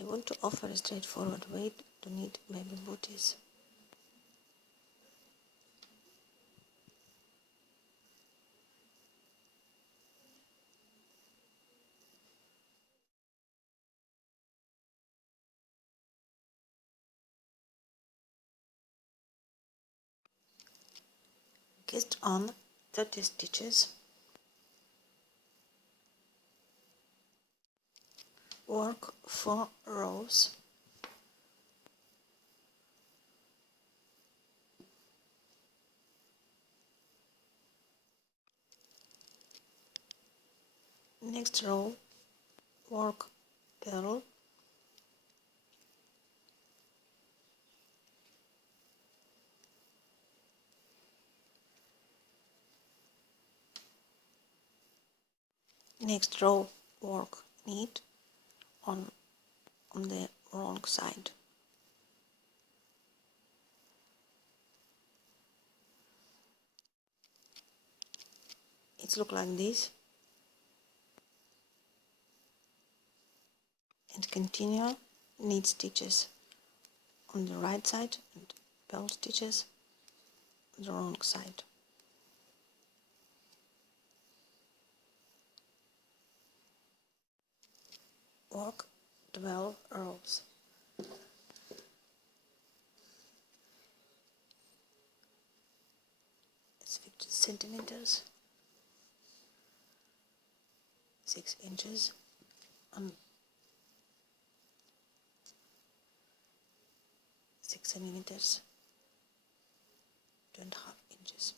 I want to offer a straightforward way to knit baby booties. Cast on 30 stitches. Work 4 rows. Next row, work purl. Next row, work knit on the wrong side. It looks like this. And continue knit stitches on the right side and purl stitches on the wrong side. Work 12 rows. It's 50 centimeters, 6 inches on 6 centimeters, 2.5 inches.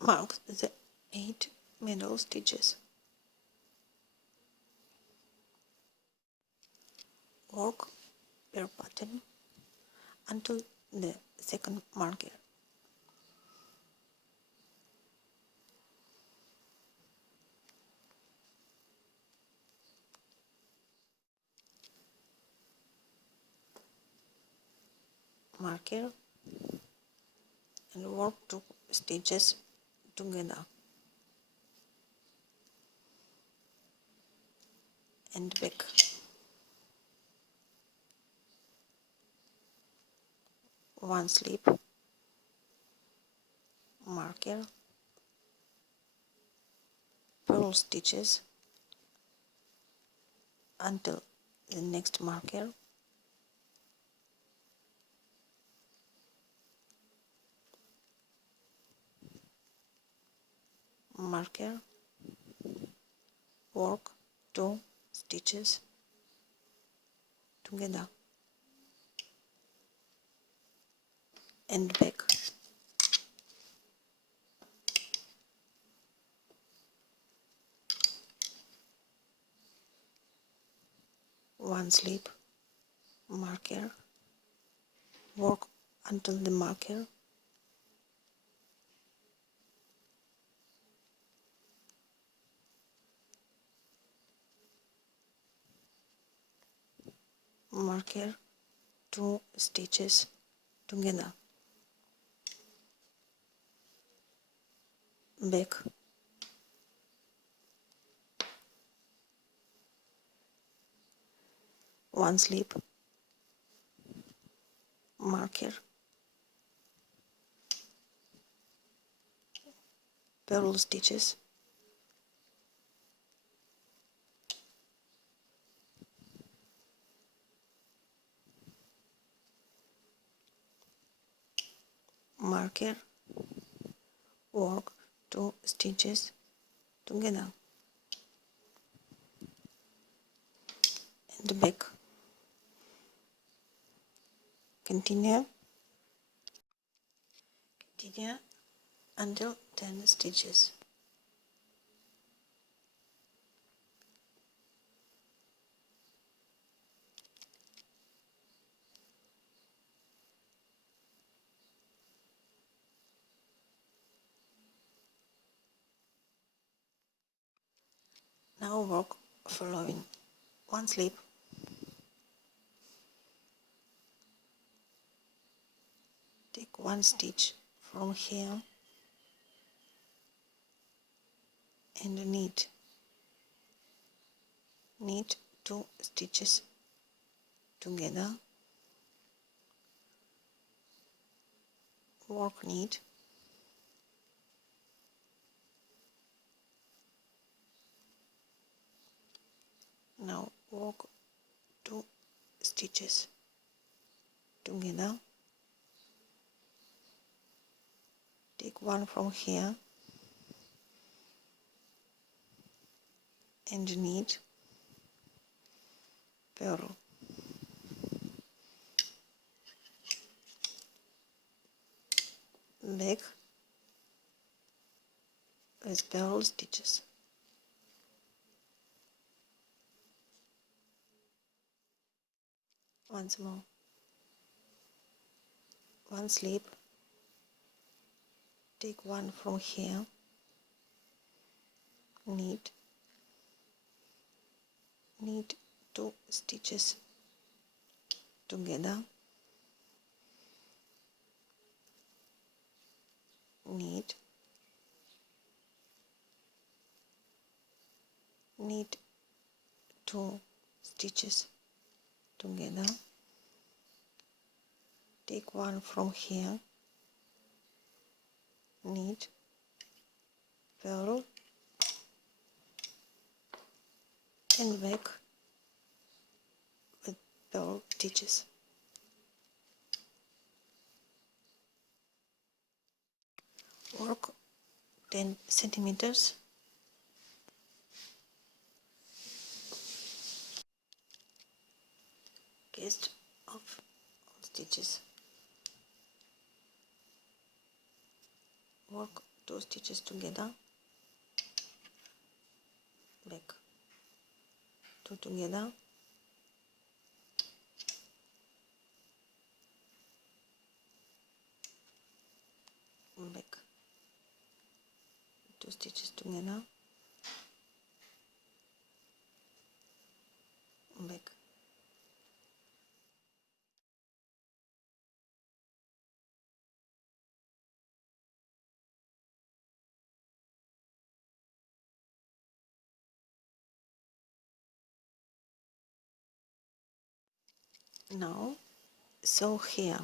Mark the 8 middle stitches. Work per pattern until the second marker. Marker and work 2 stitches together and back. One slip, marker, purl stitches until the next marker, marker, work 2 stitches together and back. One slip, marker, work until the marker, marker, 2 stitches together, back, one slip, marker, purl stitches, marker, work 2 stitches together and back. Continue until 10 stitches. Now work following: one slip, take 1 stitch from here and knit 2 stitches together, work knit, now work 2 stitches together, take one from here and knit, purl, back with purl stitches. Once more, one slip, take one from here, knit 2 stitches together, knit 2 stitches together, take one from here, knit, purl and back with purl stitches. Work 10 centimeters, cast off all stitches, work 2 stitches together, back 2 together, back 2 stitches together, back. Now sew here.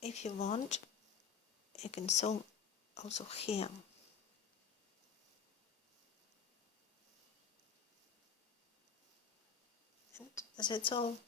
If you want, you can sew also here. And that's all.